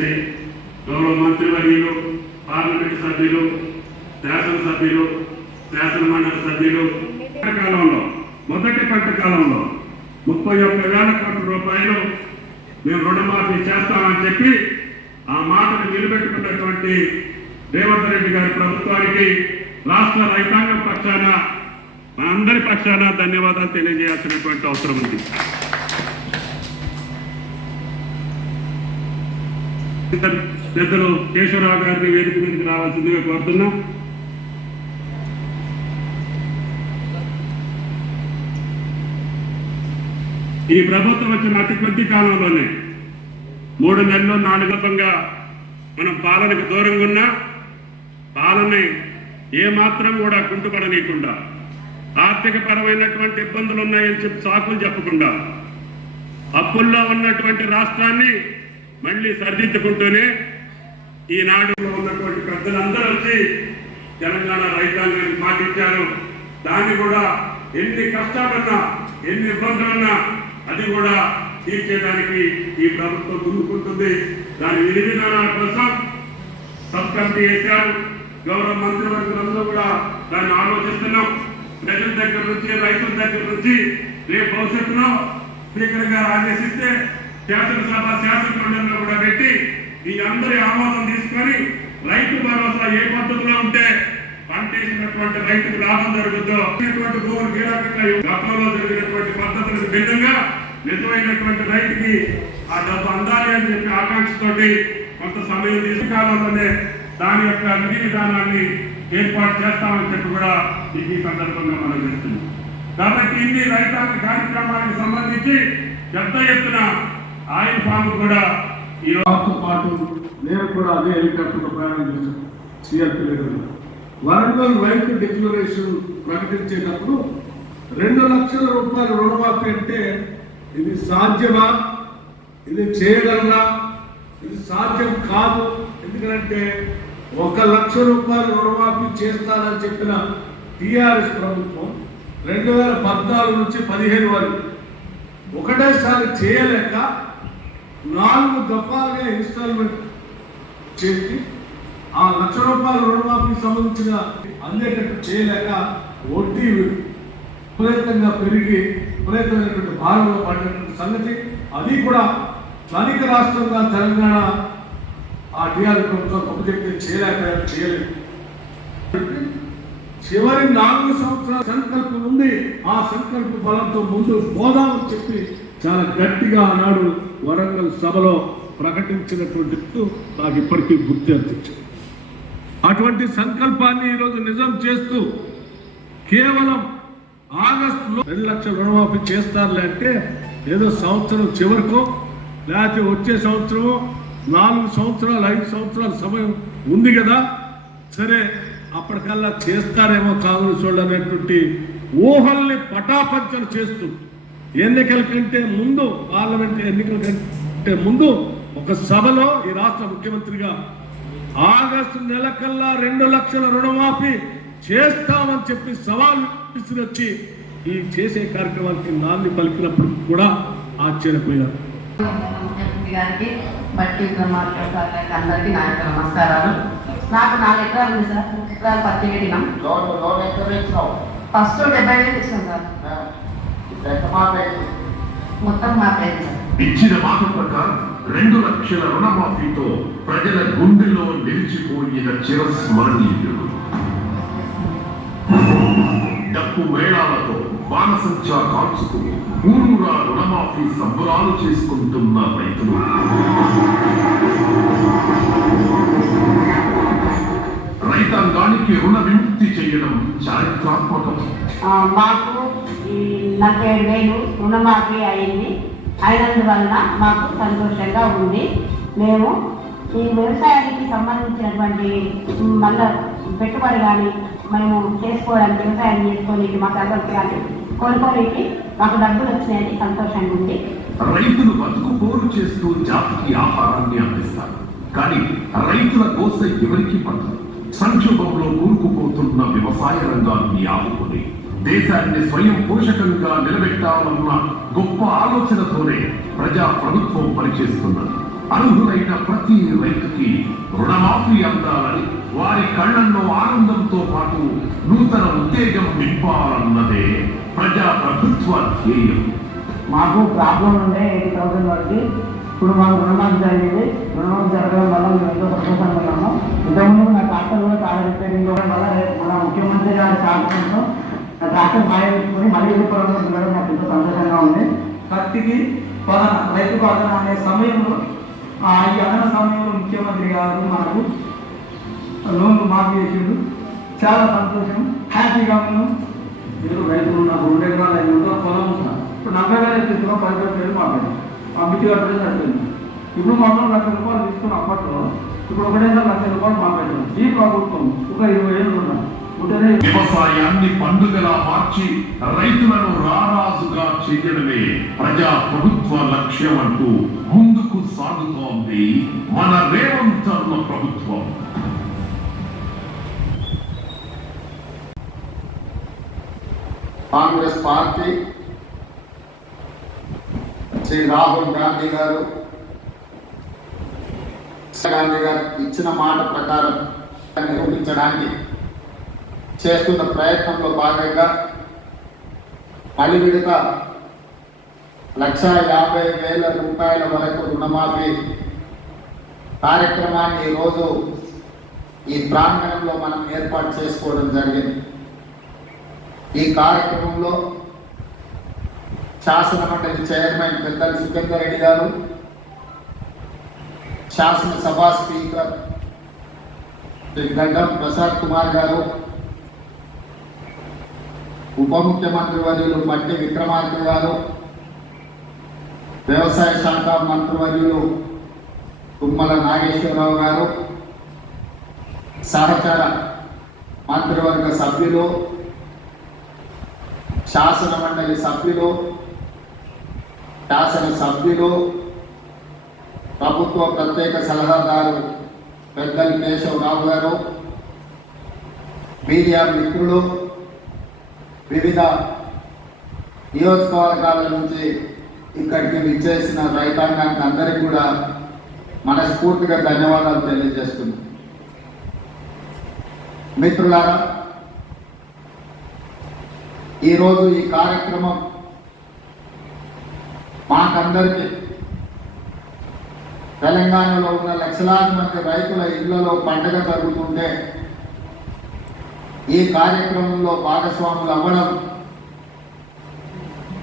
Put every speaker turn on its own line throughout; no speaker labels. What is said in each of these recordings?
కార్యదర్శి గౌరవ మంత్రివర్యులు పార్లమెంట్ సభ్యులు శాసనసభ్యులు శాసన మండలి సభ్యులు. కాలంలో మొదటి పంట కాలంలో ముప్పై ఒక్క వేల కోట్ల రూపాయలు మేము రుణమాఫీ చేస్తామని చెప్పి ఆ మాటను నిలబెట్టుకున్నటువంటి రేవంత్ రెడ్డి గారి ప్రభుత్వానికి రాష్ట్ర రైతాంగం పక్షాన అందరి పక్షాన ధన్యవాదాలు తెలియజేయాల్సినటువంటి అవసరం ఉంది. పెద్దలు కేశవరావు గారిని వేదిక మీదకి రావాల్సిందిగా కోరుతున్నా. ఈ ప్రభుత్వం వచ్చిన అతి కొద్ది కాలంలోనే మూడు నెలలు నాలుగుగా మనం పాలనకు దూరంగా ఉన్నా పాలన ఏమాత్రం కూడా కుంటుపడనీయకుండా ఆర్థిక పరమైనటువంటి ఇబ్బందులు ఉన్నాయని చెప్పి సాకులు చెప్పకుండా అప్పుల్లో ఉన్నటువంటి రాష్ట్రాన్ని మళ్ళీ సరిదిద్దుకుంటూనే ఈనాడు ఉన్నటువంటి పెద్దలందరూ వచ్చి తెలంగాణ రైతాంగాన్ని పాటించారు. దాన్ని కూడా ఎన్ని కష్టాలున్నా ఎన్ని ఇబ్బందులున్నా అది కూడా తీర్చేదానికి ఈ ప్రభుత్వం ముందుకుంటుంది. దాని విధివిధానాల కోసం సబ్ కమిటీ వేశారు. గౌరవ మంత్రివర్గులందరూ కూడా దాన్ని ఆలోచిస్తున్నాం. ప్రజల దగ్గర నుంచి రైతుల దగ్గర నుంచి రేపు భవిష్యత్తులో స్పీకర్ గారు ఆదేశిస్తే శాసనసభ శాసనమండలిలో కూడా పెట్టి ఈ అందరి ఆమోదం తీసుకొని రైతు భరోసా ఏ పద్ధతిలో ఉంటే పంట వేసినటువంటి రైతుకు లాభం జరుగుతుందో భూములు కీలకంగా గతంలో జరిగినటువంటి పద్ధతులకు భిన్నంగా నిజమైనటువంటి రైతుకి ఆ డబ్బు అందాలి అని చెప్పి ఆకాంక్షతోటి కొంత సమయం తీసుకాలంలోనే దాని యొక్క విధి విధానాన్ని ఏర్పాటు చేస్తామని చెప్పి కూడా ఈ సందర్భంగా మనం చేస్తున్నాం కాబట్టి ఇన్ని రైతాంగ కార్యక్రమానికి సంబంధించి పెద్ద ఎత్తున ఆయన ఫామ్ కూడా ఈ వారితో పాటు నేను కూడా అదే హెలికాప్టర్లో ప్రయాణం చేశాను. సిఆర్పి లీడర్లో వరంగల్ రైతు డిక్లరేషన్ ప్రకటించేటప్పుడు రెండు లక్షల రూపాయలు రుణమాఫీ అంటే ఇది సాధ్యమా? ఇది చేయగలరా? ఇది సాధ్యం కాదు. ఎందుకంటే ఒక లక్ష రూపాయలు రుణమాఫీ చేస్తానని చెప్పిన టీఆర్ఎస్ ప్రభుత్వం రెండు వేల పద్నాలుగు నుంచి పదిహేను వరకు ఒకటేసారి చేయలేక నాలుగు దఫాలుగా ఇన్స్టాల్మెంట్ చేసి ఆ లక్ష రూపాయల రుణమాఫీకి సంబంధించిన అందేటట్టు చేయలేక వడ్డీ విపరీతంగా పెరిగి విపరీతమైనటువంటి భారంలో పడినటువంటి సంగతి అది కూడా స్థానిక రాష్ట్రంగా తెలంగాణ ఆ డిఆర్ ప్రభుత్వం గొప్పచెప్తే చేయలేక చేయలేదు. చివరి నాలుగు సంవత్సరాల సంకల్పం ఉంది. ఆ సంకల్ప బలంతో ముందు పోదామని చెప్పి చాలా గట్టిగా ఆనాడు వరంగల్ సభలో ప్రకటించినటువంటి నాకు ఇప్పటికీ గుర్తు అనిపించింది. అటువంటి సంకల్పాన్ని ఈరోజు నిజం చేస్తూ కేవలం ఆగస్టులో రెండు లక్షల రుణమాఫీ చేస్తారులే అంటే ఏదో సంవత్సరం చివరకు లేకపోతే వచ్చే సంవత్సరము నాలుగు సంవత్సరాలు ఐదు సంవత్సరాల సమయం ఉంది కదా సరే అప్పటికల్లా చేస్తారేమో కాంగ్రెస్ వాళ్ళు అనేటువంటి ఊహల్ని పటాపంచలు చేస్తూ ఎన్నికల కంటే ముందు పార్లమెంట్ ఎన్నికల కంటే ముందు ఒక సభలో ఈ రాష్ట్ర ముఖ్యమంత్రిగా ఆగస్టు నెలకల్లా రెండు లక్షల రుణమాఫీ చేస్తామని చెప్పి సవాల్ విసిరొచ్చి ఈ చేసే కార్యక్రమానికి నాంది పలికినప్పుడు కూడా ఆశ్చర్యపోయారు. బట్టి అందరికీ నా యొక్క నమస్కారాలు. నాకు నాలుగు ఎకరాలు ఉంది సార్. ఎకరాలు పత్తి ఫస్ట్ డెబ్బై వేలు ఇచ్చాం సార్. మొత్తం ఇచ్చిన మాట ప్రకారం రెండు లక్షల రుణమాఫీతో ప్రజల గుండెలో నిలిచిపోయిన చిరస్మరణీయుడు. డప్పు మేళాలతో బాణసంచా కాల్చుతూ ఊరూరా రుణమాఫీ సంబరాలు చేసుకుంటున్న రైతులు. రైతాంగానికి రుణ విముక్తి చేయడం చారిత్రాత్మకం. ఆ, మాకు నలభై ఏడు వేలు రుణమాఫీ అయింది. అయినందువలన మాకు సంతోషంగా ఉంది. మేము ఈ వ్యవసాయానికి సంబంధించినటువంటి మళ్ళీ పెట్టుబడి కానీ మేము చేసుకోవడానికి వ్యవసాయం చేసుకోనికి మాకు అందరికి కానీ కొనుక్కోనికి మాకు డబ్బులు వచ్చినాయని సంతోషంగా ఉంది. రైతులు బతుకు పోరు చేస్తూ జాతికి ఆహారాన్ని అందిస్తారు. కానీ రైతుల కోసం ఎవరికి పడదు సంక్షోభంలో కూరుకుపోతున్న వ్యవసాయ రంగాన్ని ఆదుకొని దేశాన్ని స్వయం పోషకంగా నిలబెట్టాలన్న గొప్ప ఆలోచనతోనే ప్రజా ప్రభుత్వం పనిచేస్తున్నది. అర్హులైన ప్రతి రైతుకి రుణమాఫీ అందాలని వారి కళ్ళల్లో ఆనందంతో పాటు నూతన ఉత్తేజం నింపాలన్నదే ప్రజా ప్రభుత్వ ధ్యేయం. మాకు ప్రాబ్లం ఉండే ఎయిటీ థౌసండ్ వరకు ఇప్పుడు మాకు రుణమాఫీ జరిగింది. రుణమాఫీ జరగడం వల్ల మేము ఎంతో సంతోషంగా ఉన్నాము. ఇంతకుముందు నా ట్రాక్టర్ కూడా చాలా రిపేరింగ్ అవ్వడం వల్ల రేపు మన ముఖ్యమంత్రి గారి సహకారంతో నా ట్రాక్టర్ బాగా పెట్టుకుని మళ్ళీ రూపాయలు ఉండడం నాకు ఎంతో సంతోషంగా ఉంది. పత్తికి పదన రైతు పదన అనే సమయంలో ఆ ఈ అదన సమయంలో ముఖ్యమంత్రి గారు మనకు లోన్లు మాఫీ చేసిండు. చాలా సంతోషం. హ్యాపీగా ఉన్నాం. మీరు రైతులు నాకు రెండు ఎకరాలు ఐదు వందల పొలం ఉంటున్నా ఇప్పుడు నలభై వేలు తీసుకున్నా పది వేలు మాట్లాడి ఆ మిట్టి కట్టడం సరిపోయింది. ఇప్పుడు మాత్రం లక్ష రూపాయలు తీసుకున్న అప్పట్లో. ఇప్పుడు ఒకటేసారి లక్ష రూపాయలు మాట్లాడారు ఈ ప్రభుత్వం ఒక ఇరవై ఏళ్ళు ఉన్నాం ఉంటేనే వ్యవసాయాన్ని పండుగలా మార్చి రైతులను రారాజుగా చేయడమే ప్రజా ప్రభుత్వ లక్ష్యం అంటూ ముందుకు సాగుతోంది మన రేవంత్ ప్రభుత్వం. కాంగ్రెస్ పార్టీ శ్రీ రాహుల్ గాంధీ గారు గాంధీ గారు ఇచ్చిన మాట ప్రకారం నిరూపించడానికి చేస్తున్న ప్రయత్నంలో భాగంగా మళ్ళీ విడత లక్ష యాభై వేల రూపాయల వరకు రుణమాఫీ కార్యక్రమాన్ని ఈరోజు ఈ ప్రాంగణంలో మనం ఏర్పాటు చేసుకోవడం జరిగింది. ఈ కార్యక్రమంలో శాసనమండలి చైర్మన్ పెద్దల సుఖేందర్ రెడ్డి గారు శాసనసభ స్పీకర్ శ్రీ గడ్డం ప్రసాద్ కుమార్ గారు ఉప ముఖ్యమంత్రి వర్యులు మట్టి విక్రమార్క గారు వ్యవసాయ శాఖ మంత్రివర్యులు తుమ్మల నాగేశ్వరరావు గారు సహచర మంత్రివర్గ సభ్యులు శాసన మండలి సభ్యులు శాసన సభ్యులు ప్రభుత్వ ప్రత్యేక సలహాదారు పెద్దలు కేశవరావు గారు మీడియా మిత్రులు వివిధ నియోజకవర్గాల నుంచి ఇక్కడికి విచ్చేసిన రైతాంగానికి అందరికీ కూడా మనస్ఫూర్తిగా ధన్యవాదాలు తెలియజేస్తున్నాం. మిత్రులారా ఈరోజు ఈ కార్యక్రమం మాకందరికీ తెలంగాణలో ఉన్న లక్షలాది మంది రైతుల ఇళ్ళలో పండుగ జరుగుతుంటే ఈ కార్యక్రమంలో భాగస్వాములు అవ్వడం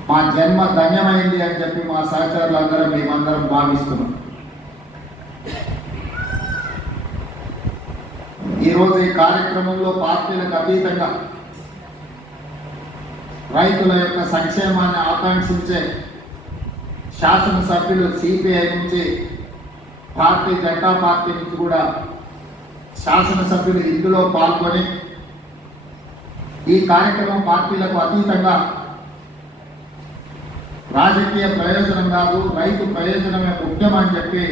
మా జన్మ ధన్యమైంది అని చెప్పి మా సహచరులందరం మేమందరం భావిస్తున్నాం. ఈరోజు ఈ కార్యక్రమంలో పార్టీలకు అతీతంగా రైతుల యొక్క సంక్షేమాన్ని ఆకాంక్షించే శాసనసభ్యులు సిపిఐ నుంచి భారతీయ జనతా పార్టీ నుంచి కూడా శాసనసభ్యులు ఇందులో పాల్గొని ఈ కార్యక్రమం పార్టీలకు అతీతంగా రాజకీయ ప్రయోజనం కాదు రైతు ప్రయోజనమే ముఖ్యమని చెప్పి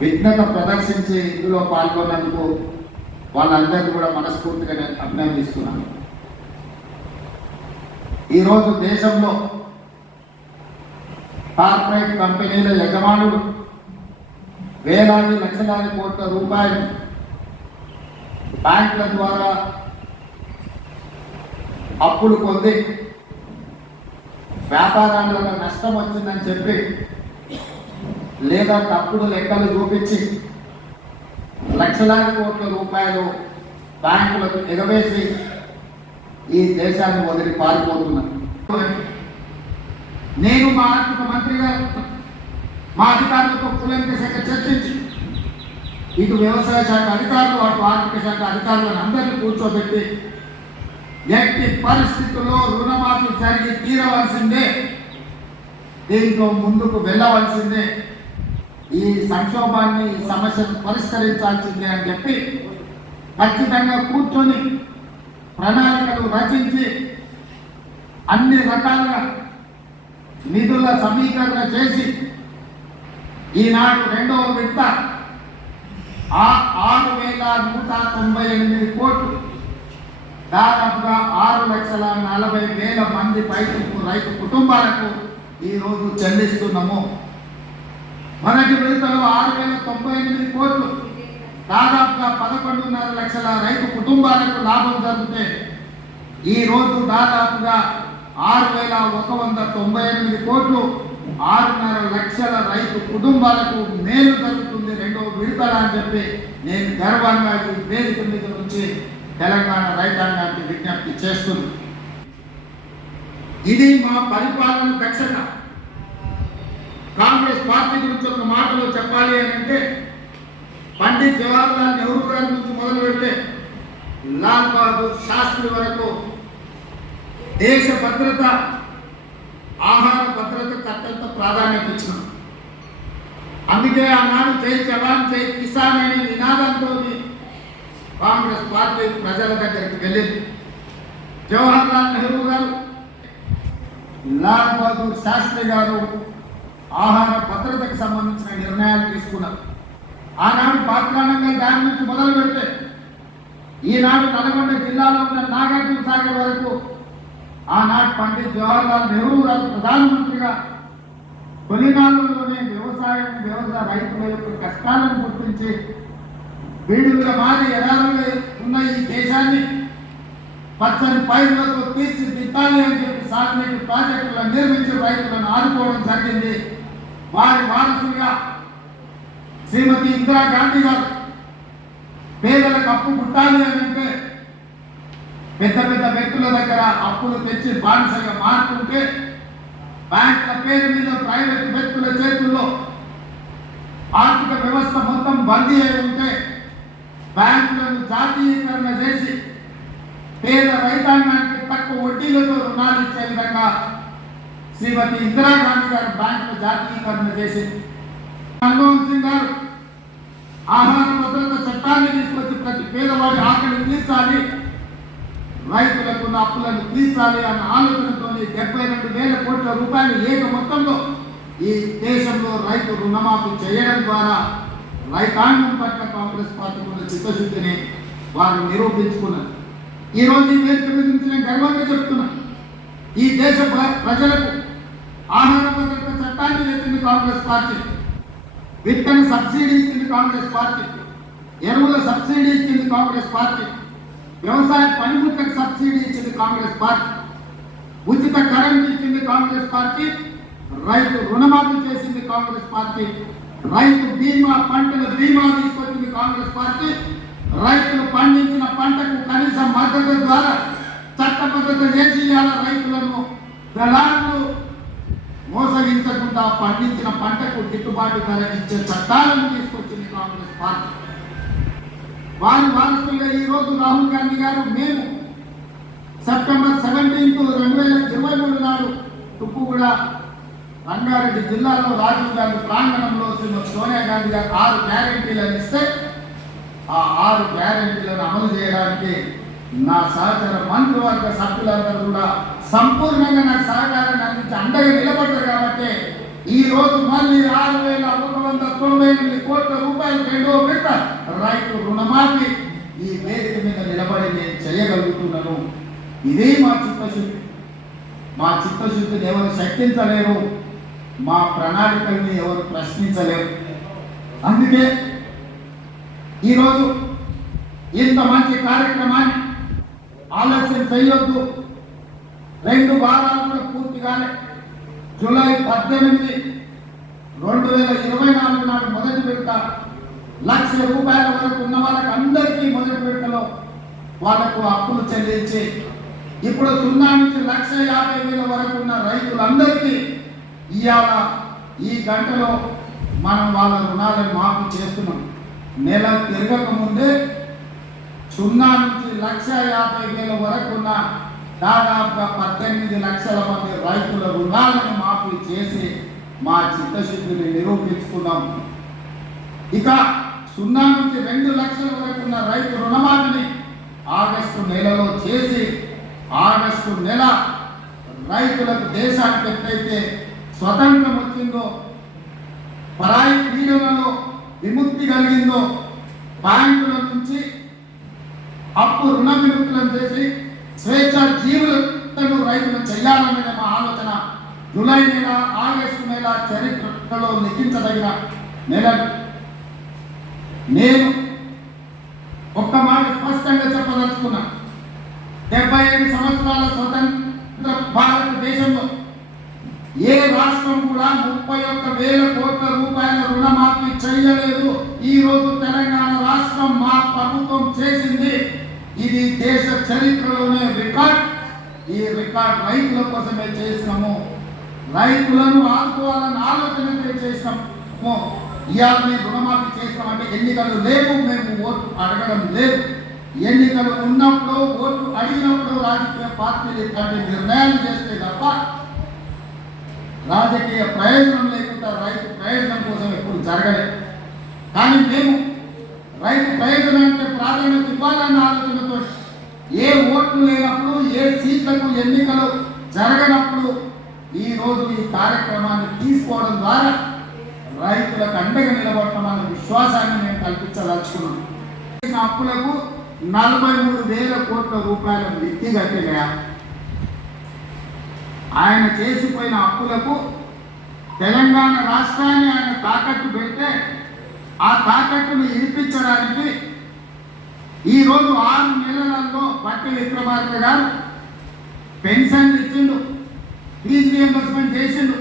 విఘ్నత ప్రదర్శించి ఇందులో పాల్గొన్నందుకు వాళ్ళందరికీ కూడా మనస్ఫూర్తిగా నేను అభినందిస్తున్నాను. ఈరోజు దేశంలో కార్పొరేట్ కంపెనీల యజమానులు వేలాది లక్షలాది కోట్ల రూపాయలు బ్యాంకుల ద్వారా అప్పులు పొంది వ్యాపారాల్లో నష్టం వచ్చిందని చెప్పి లేదా తప్పుడు లెక్కలు చూపించి లక్షలాది కోట్ల రూపాయలు బ్యాంకులకు ఎగవేసి ఈ దేశాన్ని వదిలి పారిపోతున్నారు. నేను మా ఆర్థిక మంత్రి గారు మా అధికారులతో శాఖ చర్చించి ఇటు వ్యవసాయ శాఖ అధికారులు అటు ఆర్థిక శాఖ అధికారులను అందరినీ కూర్చోబెట్టి ఎట్టి పరిస్థితుల్లో రుణమాఫీ జరిగి తీరవలసిందే. దీంట్లో ముందుకు వెళ్ళవలసిందే. ఈ సంక్షోభాన్ని ఈ సమస్యను పరిష్కరించాల్సిందే అని చెప్పి ఖచ్చితంగా కూర్చొని ప్రణాళికలు రచించి అన్ని రకాల నిధుల సమీకరణ చేసి ఈనాడు రెండవ విడత ఆ ఆరు వేల నూట తొంభై ఎనిమిది కోట్లు దాదాపుగా ఆరు లక్షల నలభై వేల మంది పైకి రైతు కుటుంబాలకు ఈరోజు చెల్లిస్తున్నాము. మొదటి విడతలో ఆరు వేల తొంభై ఎనిమిది కోట్లు దాదాపుగా పదకొండున్నర లక్షల రైతు కుటుంబాలకు లాభం జరిగితే ఈ రోజు దాదాపుగా ఆరు వేల ఒక వంద తొంభై ఎనిమిది కోట్లు ఆరున్నర లక్షల రైతు కుటుంబాలకు మేలు జరుగుతుంది రెండో విడతల అని చెప్పి నేను గర్వంగా ఈ వేదిక మీద నుంచి తెలంగాణ రైతాంగానికి విజ్ఞప్తి చేస్తుంది. ఇది మా పరిపాలన దక్షత. కాంగ్రెస్ పార్టీ గురించి ఒక మాటలో చెప్పాలి అని అంటే పండిత్ జవహర్లాల్ నెహ్రూ గారి నుంచి మొదలు పెడితే లాల్ బహదూర్ శాస్త్రి వరకు దేశ భద్రత ఆహార భద్రతకు అత్యంత ప్రాధాన్యత ఇచ్చినాం అందుకే ఆనాడు జై జవాన్ జై కిసాన్ అని కాంగ్రెస్ పార్టీ ప్రజల దగ్గరికి వెళ్ళింది. జవహర్లాల్ నెహ్రూ గారు లాల్ బహదూర్ శాస్త్రి గారు ఆహార భద్రతకు సంబంధించిన నిర్ణయాలు తీసుకున్నారు. ఆనాడు పాత్రానంగా దాని నుంచి మొదలు పెడితే ఈనాడు నల్గొండ జిల్లాలో ఉన్న నాగార్జున సాగర్ వరకు ఆనాడు పండిత్ జవహర్లాల్ నెహ్రూ గారు ప్రధానమంత్రిగా తొలినాళ్ళలోనే వ్యవసాయం వ్యవసాయ రైతుల యొక్క కష్టాలను గుర్తించి వీడుల మారి ఎడారులు ఉన్న ఈ దేశాన్ని పచ్చని పైర్లతో తీర్చిదిద్దాలి అని చెప్పి సాగునీటి ప్రాజెక్టులను నిర్మించి రైతులను ఆదుకోవడం జరిగింది. వారి వారసులుగా శ్రీమతి ఇందిరాగాంధీ గారు పేదలకు అప్పు పుట్టాలి అని అంటే పెద్ద పెద్ద వ్యక్తుల దగ్గర అప్పులు తెచ్చి బానిసగా మారుతుంటే బ్యాంకుల పేరు మీద ప్రైవేట్ వ్యక్తుల చేతుల్లో ఆర్థిక వ్యవస్థ మొత్తం బందీ అయి ఉంటే బ్యాంకులను జాతీయీకరణ చేసి పేద రైతాంగానికి తక్కువ వడ్డీలతో రుణాలు ఇచ్చే విధంగా శ్రీమతి ఇందిరాగాంధీ గారు బ్యాంకుల జాతీయీకరణ చేసింది మన్మోహన్ సింగ్ గారు ఆహార భద్రత చట్టాన్ని తీసుకొచ్చి ప్రతి పేదవాడి ఆకలి తీర్చాలి రైతులకు ఉన్న అప్పులను తీర్చాలి అన్న ఆలోచనతో డెబ్బై రెండు వేల కోట్ల రూపాయలు ఏక మొత్తంలో ఈ దేశంలో రైతు రుణమాఫీ చేయడం ద్వారా రైతాంగం పట్ల కాంగ్రెస్ పార్టీ ఉన్న చిత్తశుద్ధిని వారు నిరూపించుకున్నారు. ఈ రోజు ఈ దేశ మీద నేను గర్వంగా చెప్తున్నా. ఈ దేశ ప్రజలకు ఆహార భద్రత చట్టాన్ని తెచ్చింది కాంగ్రెస్ పార్టీ. విత్తన సబ్సిడీ ఇచ్చింది కాంగ్రెస్ పార్టీ. ఎరువుల సబ్సిడీ ఇచ్చింది కాంగ్రెస్ పార్టీ. వ్యవసాయ పనిముట్లకు సబ్సిడీ ఇచ్చింది కాంగ్రెస్ పార్టీ. ఉచిత కరెంట్ ఇచ్చింది కాంగ్రెస్ పార్టీ. రైతు రుణమాఫీ చేసింది కాంగ్రెస్ పార్టీ. రైతు బీమా పంటల బీమా తీసుకొచ్చింది కాంగ్రెస్ పార్టీ. రైతులు పండించిన పంటకు కనీస మద్దతు ద్వారా చట్టబద్ధత చేసి రైతులను దళారులు మోసగించకుండా పండించిన పంటకు గిట్టుబాటు ధర ఇచ్చే చట్టాలను తీసుకొచ్చింది కాంగ్రెస్ పార్టీ. వారి వారసులుగా ఈరోజు రాహుల్ గాంధీ గారు మేము సెప్టెంబర్ సెవెంటీన్త్ రెండు వేల ఇరవై మూడు నాడు కూడా రంగారెడ్డి జిల్లాలో రాజీవ్ గాంధీ ప్రాంగణంలో శ్రీమతి సోనియా గాంధీ గారు ఆరు గ్యారెంటీలను ఇస్తే ఆ ఆరు గ్యారెంటీలను అమలు చేయడానికి నా సహచర మంత్రివర్గ సభ్యులందరూ కూడా సంపూర్ణంగా నాకు సహకారాన్ని అందించి అండగా నిలబడ్డారు కాబట్టి ఈ రోజు మళ్ళీ ఆరు వేల ఒక వంద తొంభై ఎనిమిది కోట్ల రూపాయలు రెండో విడత రైతు రుణమాఫీ ఈ వేదిక మీద నిలబడి నేను చేయగలుగుతున్నాను. ఇదే మా చిత్తశుద్ధి. మా చిత్తశుద్ధిని ఎవరు శక్తించలేరు మా ప్రణాళికల్ని ఎవరు ప్రశ్నించలేరు. అందుకే ఈరోజు ఇంత మంచి కార్యక్రమాన్ని ఆలస్యం చేయొద్దు. రెండు వారాలు కూడా పూర్తి జూలై పద్దెనిమిది రెండు వేల ఇరవై నాలుగు నాడు మొదటి విడత లక్ష రూపాయల వరకు ఉన్న వాళ్ళకి అందరికీ మొదటి విడతలో వాళ్ళకు అప్పులు చెల్లించి ఇప్పుడు సున్నా నుంచి లక్ష యాభై వేల వరకు ఉన్న రైతులందరికీ ఇవాళ ఈ గంటలో మనం వాళ్ళ రుణాలను మాఫీ చేస్తున్నాం. నెల తిరగక ముందే సున్నా నుంచి లక్ష యాభై వేల వరకు ఉన్న దాదాపుగా పద్దెనిమిది లక్షల మంది రైతుల రుణాలను మాఫీ చేసి మా చిత్తశుద్ధిని నిరూపించుకున్నాం. ఇక సున్నా నుంచి రెండు లక్షల వరకు ఉన్న రైతు రుణమాఫీని ఆగస్టు నెలలో చేసి ఆగస్టు నెల రైతులకు దేశానికి ఎప్పుడైతే స్వతంత్రం వచ్చిందో పరాయి పీడనలో విముక్తి కలిగిందో బ్యాంకుల నుంచి అప్పు రుణ విముక్తులను చేసి స్వేచ్ఛ జీవులను రైతులు చేయాలనేది మా ఆలోచన. జూలై నెల ఆగస్టు నెల చరిత్రలో లిఖించదగిన నెలలు నేను ఒక్క మాట స్పష్టంగా చెప్పదలుచుకున్నా. డెబ్బై ఐదు సంవత్సరాల స్వతంత్ర భారతదేశంలో కూడా ముప్పై ఒక్క వేల కోట్ల రూపాయల రుణమాఫీ చేయలేదు. ఈ రోజు తెలంగాణ రాష్ట్రం మా ప్రభుత్వం చేసింది. ఇది దేశ చరిత్రలోనే రికార్డ్. ఈ రికార్డ్ రైతుల కోసమే చేసినాము. రైతులను ఆదుకోవాలని ఆలోచనతో చేసినాము. ఇవాళ మేము రుణమాఫీ చేస్తామంటే ఎన్నికలు లేవు. మేము ఓటు అడగడం లేదు. ఎన్నికలు ఉన్నప్పుడు ఓటు అడిగినప్పుడు రాజకీయ పార్టీలు ఇట్లాంటి నిర్ణయాలు చేస్తే తప్ప రాజకీయ ప్రయోజనం లేకుండా రైతు ప్రయోజనం కోసం ఎప్పుడు జరగలేదు. కానీ మేము రైతు ప్రయోజనానికి ప్రాధాన్యత ఇవ్వాలన్న ఆలోచనతో ఏ ఓట్లు లేనప్పుడు ఏ సీట్లకు ఎన్నికలు జరగనప్పుడు ఈ రోజు ఈ కార్యక్రమాన్ని తీసుకోవడం ద్వారా రైతులకు అండగా నిలబడటం అన్న విశ్వాసాన్ని మేము కల్పించదలుచుకున్నాం. అప్పులకు నలభై మూడు వేల కోట్ల రూపాయల మిత్తి కట్టినా ఆయన చేసిపోయిన అప్పులకు తెలంగాణ రాష్ట్రాన్ని ఆయన తాకట్టు పెడితే ఆ తాకట్టును ఇరిపించడానికి ఈరోజు ఆరు నెలలలో పట్టి విక్రమార్క గారు పెన్షన్లు ఇచ్చిండు ఫీజు రియంబర్స్మెంట్ చేసిండు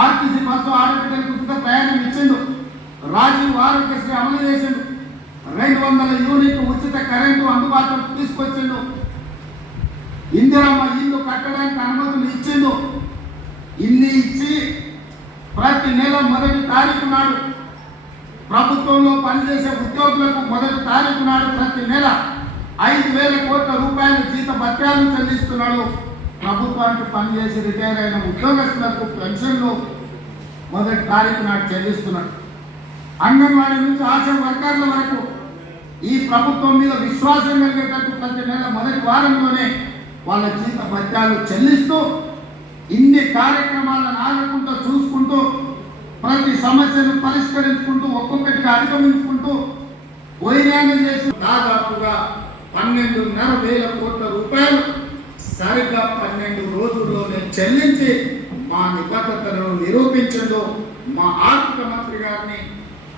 ఆర్టీసీ బస్సు ఆడపిల్లలకు ఉచిత ప్రయాణం ఇచ్చిండు రాజీవ్ ఆరోగ్యశ్రీ అమలు చేసిండు రెండు వందల యూనిట్ ఉచిత కరెంటు అందుబాటులోకి తీసుకొచ్చిండు. ఇందిరమ్మ ఇల్లు కట్టడానికి అనుమతులు ఇచ్చిందో ఇన్ని ఇచ్చి ప్రతి నెల మొదటి తారీఖు నాడు ప్రభుత్వంలో పనిచేసే ఉద్యోగులకు మొదటి తారీఖు నాడు ప్రతి నెల ఐదు వేల కోట్ల రూపాయల జీత భత్యాలను చెల్లిస్తున్నాడు. ప్రభుత్వానికి పనిచేసి రిటైర్ అయిన ఉద్యోగస్తులకు పెన్షన్లు మొదటి తారీఖు నాడు చెల్లిస్తున్నాడు. అంగన్వాడీ నుంచి ఆశా వర్గాల వరకు ఈ ప్రభుత్వం మీద విశ్వాసం కలిగేటట్టు ప్రతి నెల మొదటి వారంలోనే వాళ్ళ జీత పత్యాలు చెల్లిస్తూ ఇన్ని కార్యక్రమాలను ఆడుకుంటూ చూసుకుంటూ ప్రతి సమస్యను పరిష్కరించుకుంటూ ఒక్కొక్కటిగా అధిగమించుకుంటూ వైరాన్ని చేసి దాదాపుగా పన్నెండున్నర వేల కోట్ల రూపాయలు సరిగ్గా పన్నెండు రోజుల్లోనే చెల్లించి మా నిబద్ధతను నిరూపించడం. మా ఆర్థిక మంత్రి గారిని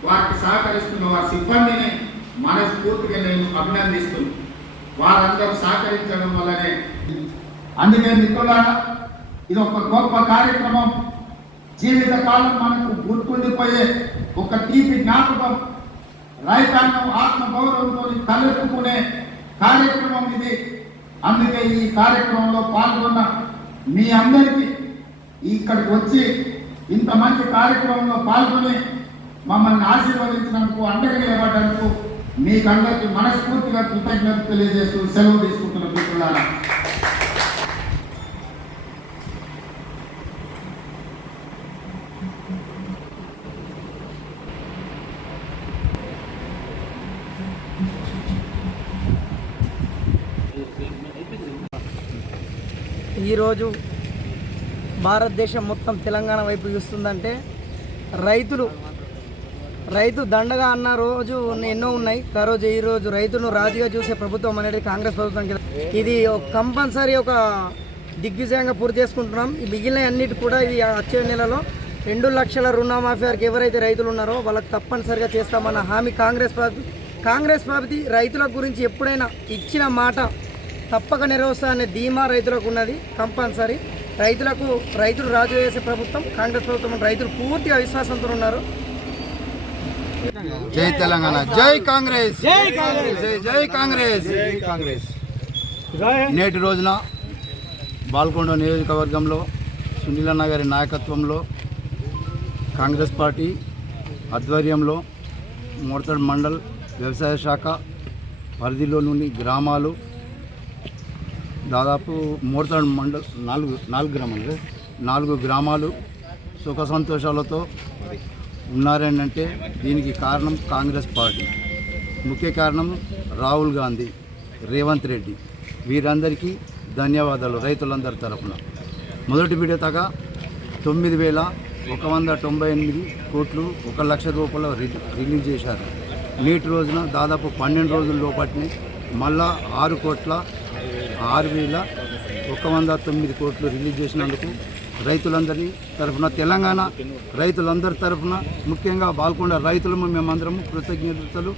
వారికి సహకరిస్తున్న వారి సిబ్బందిని మనస్ఫూర్తిగా నేను అభినందిస్తున్నాను. వారందరూ సహకరించడం వల్లనే. అందుకే మిత్రులారా ఇది ఒక గొప్ప కార్యక్రమం. జీవిత కాలం మనకు గుర్తుండిపోయే ఒక తీపి జ్ఞాపకం. రైతాంగం ఆత్మగౌరవంతో తలెత్తుకునే కార్యక్రమం ఇది. అందుకే ఈ కార్యక్రమంలో పాల్గొన్న మీ అందరికీ ఇక్కడికి వచ్చి ఇంత మంచి కార్యక్రమంలో పాల్గొని మమ్మల్ని ఆశీర్వదించినందుకు అండగా నిలబడ్డందుకు మీకందరికీ మనస్ఫూర్తిగా కృతజ్ఞత తెలియజేస్తూ సెలవు తీసుకుంటున్న మిత్రులారా. ఈరోజు భారతదేశం మొత్తం తెలంగాణ వైపు చూస్తుందంటే రైతులు రైతు దండగా అన్న రోజు ఎన్నో ఉన్నాయి. ఆ రోజు ఈ రోజు రైతును రాజుగా చూసే ప్రభుత్వం అనేది కాంగ్రెస్ ప్రభుత్వం కింద. ఇది ఒక కంపల్సరీ ఒక దిగ్విజయంగా పూర్తి చేసుకుంటున్నాం. ఈ మిగిలిన అన్నిటి కూడా ఇది వచ్చే నెలలో రెండు లక్షల రుణమాఫీ వారికి ఎవరైతే రైతులు ఉన్నారో వాళ్ళకి తప్పనిసరిగా చేస్తామన్న హామీ కాంగ్రెస్ ప్రభుత్వం. కాంగ్రెస్ ప్రభుత్వం రైతుల గురించి ఎప్పుడైనా ఇచ్చిన మాట తప్పక నెరవేరుస్తా అనే ధీమా రైతులకు ఉన్నది. కంపల్సరీ. రైతులకు రైతులు రాజు చేసే ప్రభుత్వం కాంగ్రెస్ ప్రభుత్వం రైతులు పూర్తిగా విశ్వాసంతో ఉన్నారు. జై తెలంగాణ. జై కాంగ్రెస్. జై జై జై కాంగ్రెస్. కాంగ్రెస్. నేటి రోజున బాల్కొండ నియోజకవర్గంలో సునీలన్న గారి నాయకత్వంలో కాంగ్రెస్ పార్టీ ఆధ్వర్యంలో మోర్తడ్ మండల్ వ్యవసాయ శాఖ పరిధిలోని గ్రామాలు దాదాపు మోర్తడ్ మండల్ నాలుగు నాలుగు గ్రామాలు? నాలుగు గ్రామాలు సుఖ సంతోషాలతో ఉన్నారనంటే దీనికి కారణం కాంగ్రెస్ పార్టీ. ముఖ్య కారణం రాహుల్ గాంధీ రేవంత్ రెడ్డి. వీరందరికీ ధన్యవాదాలు రైతులందరి తరపున. మొదటి విడతగా తొమ్మిది వేల ఒక వంద తొంభై ఎనిమిది కోట్లు ఒక లక్ష రూపాయలు రి- రిలీజ్ చేశారు. నేటి రోజున దాదాపు పన్నెండు రోజుల లోపటిని మళ్ళా ఆరు కోట్ల ఆరు వేల ఒక వంద తొమ్మిది కోట్లు రిలీజ్ చేసినందుకు రైతులందరి తరఫున తెలంగాణ రైతులందరి తరఫున ముఖ్యంగా బాల్కొండ రైతులము మేమందరము కృతజ్ఞతలు.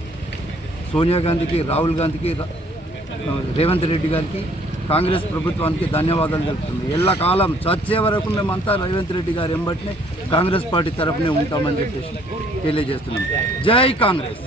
సోనియా గాంధీకి రాహుల్ గాంధీకి రేవంత్ రెడ్డి గారికి కాంగ్రెస్ ప్రభుత్వానికి ధన్యవాదాలు తెలుపుతుంది ఎల్లకాలం చచ్చే వరకు మేమంతా రేవంత్ రెడ్డి గారు ఎంబటినే కాంగ్రెస్ పార్టీ తరఫునే ఉంటామని చెప్పేసి తెలియజేస్తున్నాం. జై కాంగ్రెస్!